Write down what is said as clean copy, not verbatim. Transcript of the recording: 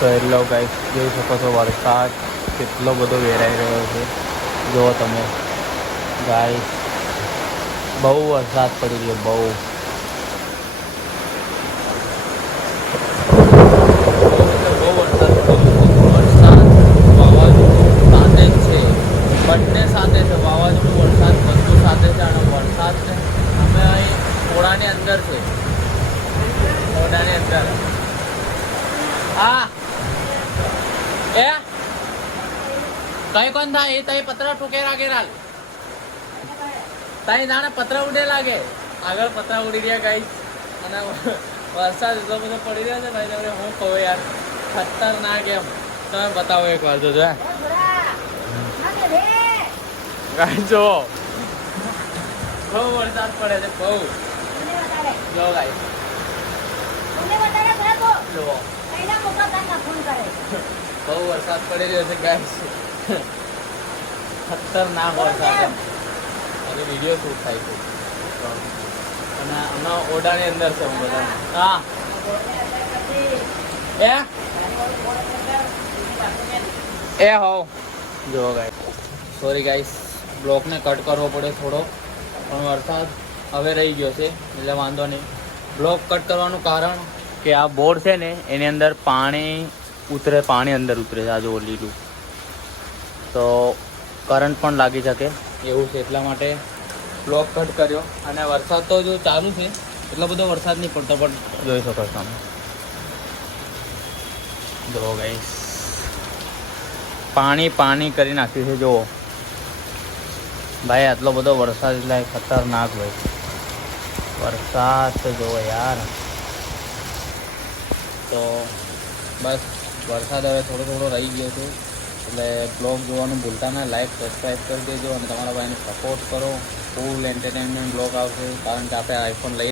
તો hello guys, જોઈ શકો છો વરસાદ કેટલો બધો વેરાઈ રહ્યો છે. જુઓ તમે ગાઈસ, બહુ વરસાદ પડી રહ્યો, બહુ બહુ વરસાદ પડી રહ્યો છે. વરસાદ વાવાઝોડું સાથે જ છે, બંને સાથે છે. વાવાઝોડું વરસાદ બધું સાથે છે. અને વરસાદ છે અમે અહીં ઓડાની અંદર છે, ઓડાની અંદર. હા એ કઈ કોણ થાય એ તઈ પતરા ઠોકે લાગે રાલ તઈ જાણે પતરા ઉડે લાગે. આગળ પતરા ઉડી રહ્યા ગાઈસ. અને વરસાદ એટલો બધો પડી રહ્યો છે ભાઈ, તમને હું કહું યાર, ખતરનાક. એમ તમે બતાવો એક વાર તો જો બહુ વરસાદ પડે છે, બહુ. જો ગાઈસ, જો બહુ વરસાદ પડી રહ્યો છે ગાઈસ, ખતરનાક વરસાદ. હવે વિડીયો શૂટ થાય છે અને હમણાં ઓડાની અંદર છે હું બધા. હા એ હો જો ગાઈસ, સોરી ગાઈસ, બ્લોકને કટ કરવો પડે થોડો, પણ વરસાદ હવે રહી ગયો છે એટલે વાંધો નહીં. બ્લોક કટ કરવાનું કારણ કે આ બોર્ડ છે ને એની અંદર પાણી ઉતરે, પાણી અંદર ઉતરે છે. આ જો લીલું, તો કરંટ પણ લાગી શકે એવું છે, એટલા માટે બ્લોક કટ કર્યો. અને વરસાદ તો જો ચાલુ છે, એટલો બધો વરસાદ નહીં પડતો, પણ જોઈ શકો છો તમે. જો ગાઈસ, પાણી પાણી કરી નાખ્યું છે. જુઓ ભાઈ, આટલો બધો વરસાદ એટલે ખતરનાક ભાઈ વરસાદ તો જુઓ યાર. તો બસ વરસાદ હવે થોડો થોડો રહી ગયો છે, એટલે બ્લોગ જોવાનું ભૂલતા ના. લાઈક સબસ્ક્રાઈબ કરી દેજો અને તમારા ભાઈને સપોર્ટ કરો. ફૂલ એન્ટરટેનમેન્ટ બ્લોગ આવશે, કારણ કે આપણે આઈફોન લઈ